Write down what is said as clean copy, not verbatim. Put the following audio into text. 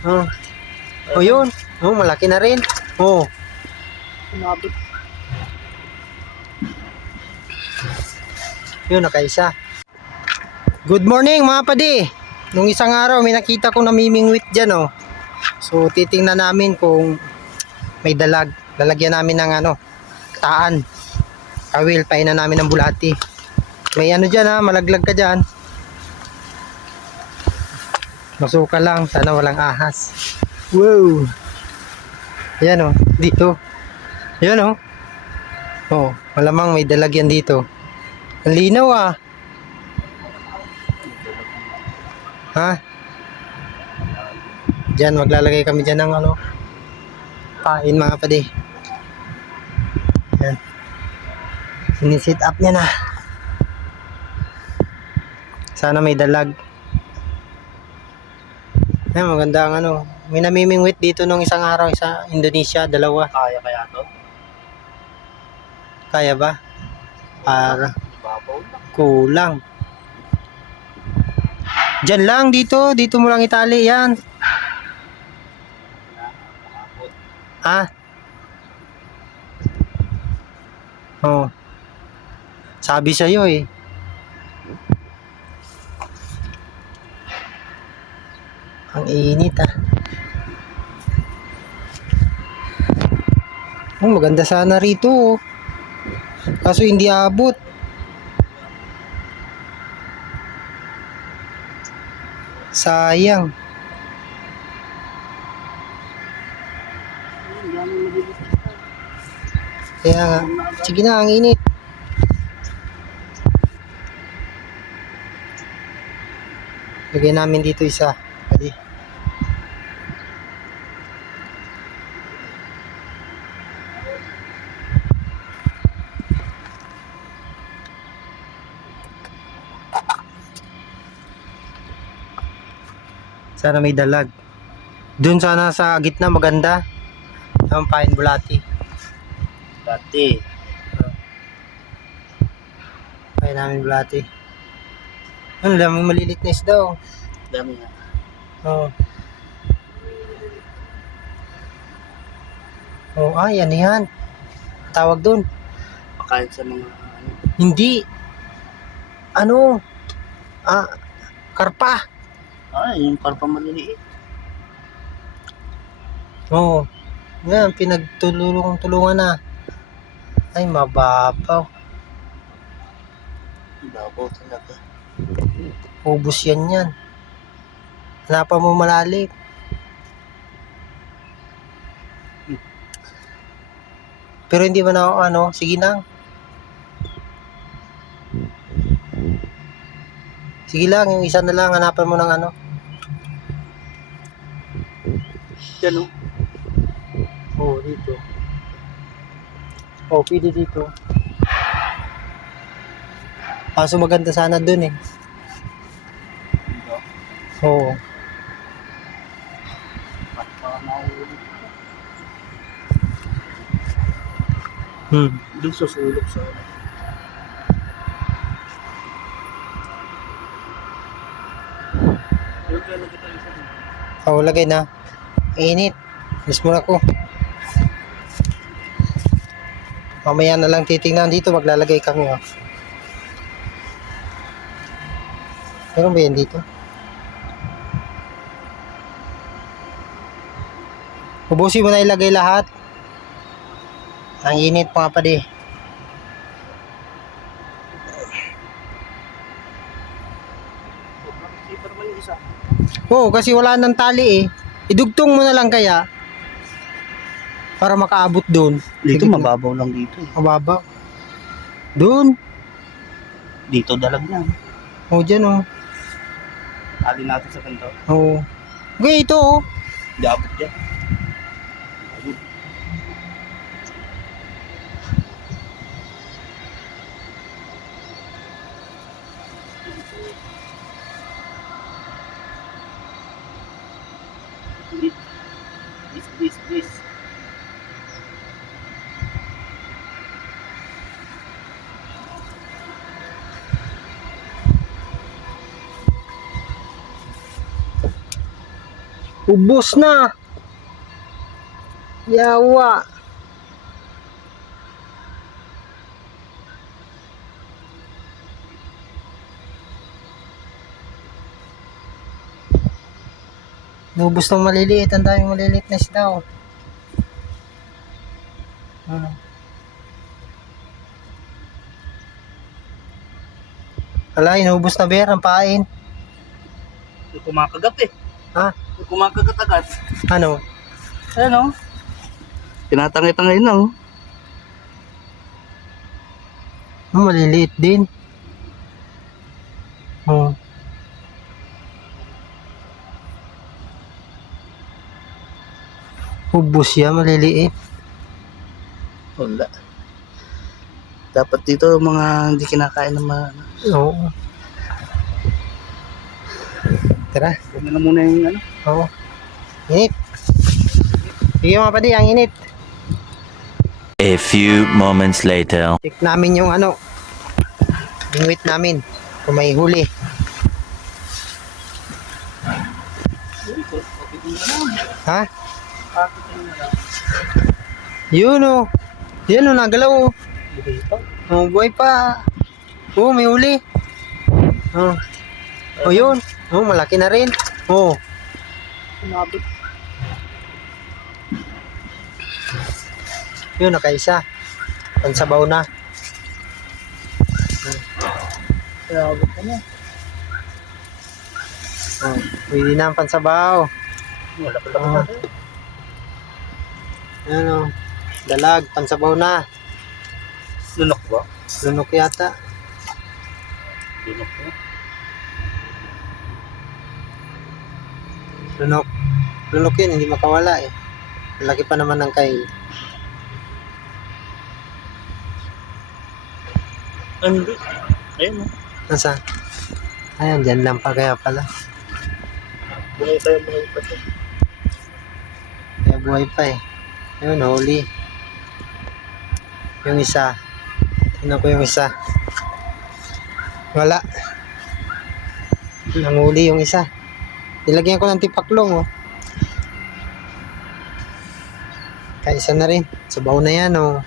Oh. Oh, yun. Oh, malaki na rin. Oh. Umabot. Yun, nakaisa. Good morning mga padi. Nung isang araw may nakita kong namimingwit dyan oh. So titingnan namin kung may dalag. Lalagyan namin ng taan. Kawil, painan namin ng bulati. May dyan ha, malaglag ka dyan. Masuka lang, sana walang ahas. Wow. Ayan oh, dito. Ayan oh. Oh, malamang may dalag yan dito. Ang linaw ah. Ha? Diyan, maglalagay kami dyan ng pain mga padi. Yan. Sinisit up niya na. Sana may dalag. Yan, maganda ang may namimingwit dito nung isang araw sa Indonesia, dalawa. Kaya kaya to? Kaya ba? Para Babaw na. kulang. Diyan lang, dito mo lang itali yan. Ah? Oh. Sabi sa'yo eh. Ang init ah. Oh, maganda sana rito oh. Kaso hindi abot. Sayang. Kaya nga, sige na, ang init. Lagyan namin dito isa. Pwede. Sana may dalag. Doon sana sa gitna maganda. Ang pain bulati. Dati. Pain namin bulati. Ang daming malilit na isda oh. Dami nga. Oh. Oh, yan. Tawag doon. Pakain sa mga Hindi. Karpa. yung karpa maliliit. Oo. Yan, pinagtulungan na. Ay, mababaw. Babaw talaga. Ubus yan. Hanapan mo malalim. Pero hindi ba na sige na. Sige lang, yung isa na lang, hanapan mo ng Yan o. Oo, dito. Oo, pwede dito. Kaso maganda sana dun eh. Oo. Doon sa sulok sa Lagay na. Init. Miss mo na ko. Mamaya na lang titingnan dito, maglalagay kami oh. Meron ba yan dito? Ubusin mo na ilagay lahat. Ang init mga padi. Oo, kasi wala nang tali eh. Idugtong mo na lang kaya. Para makaabot doon. dito mababaw lang dito eh. Mababa. Doon. Dito dalag yan. O, dyan o. Alin natin sa kanto. Oo. Okay, ito o. Hindi abot yan. This. Ubos na. Yawa. Naubos ng maliliit. Ang daming maliliit na isda oh. Ano? Wala, inubos na beer ang pain. May kumakagat eh. Ha? May kumakagat agad. Ano? Ano? Tinatangay-tangay na oh. Maliliit din. Oh. Ubos yan, maliliit. Wala. Dapat dito mga hindi kinakain ng mga... Oo. Tara. Huwag na muna yung ano. Oo. Init. Sige mga padi, ang init. A few moments later. Check namin yung ano. Bingwit namin. Kung may huli. Ha? Yun o. Yun o, nagalaw o. Oh, buhay pa. Oh, may huli. Oh. Oh, yun. Oh, malaki na rin. Oh. Sumabit. Yun, nakaisa. Pansabaw na. Sumabit ka na. Oh, pwede na ang pansabaw. Wala pala Ah. ka. Ano, dalag, pansabaw na. Lunok ba? Lunok yata. Lunok na. Lunok. Lunok yun, hindi makawala eh. Laki pa naman ng kail. Hindi. Ayun oh. Nasa? Ayan, dyan lang pa kaya pala. Buhay tayo buhay pa siya. Kaya buhay pa eh. Ayun, huli. Yung isa. Tingnan ko yung isa. Wala. Nanguli yung isa. Nilagyan ko ng tipaklong oh. Kaisa na rin. Sabaw na yan oh.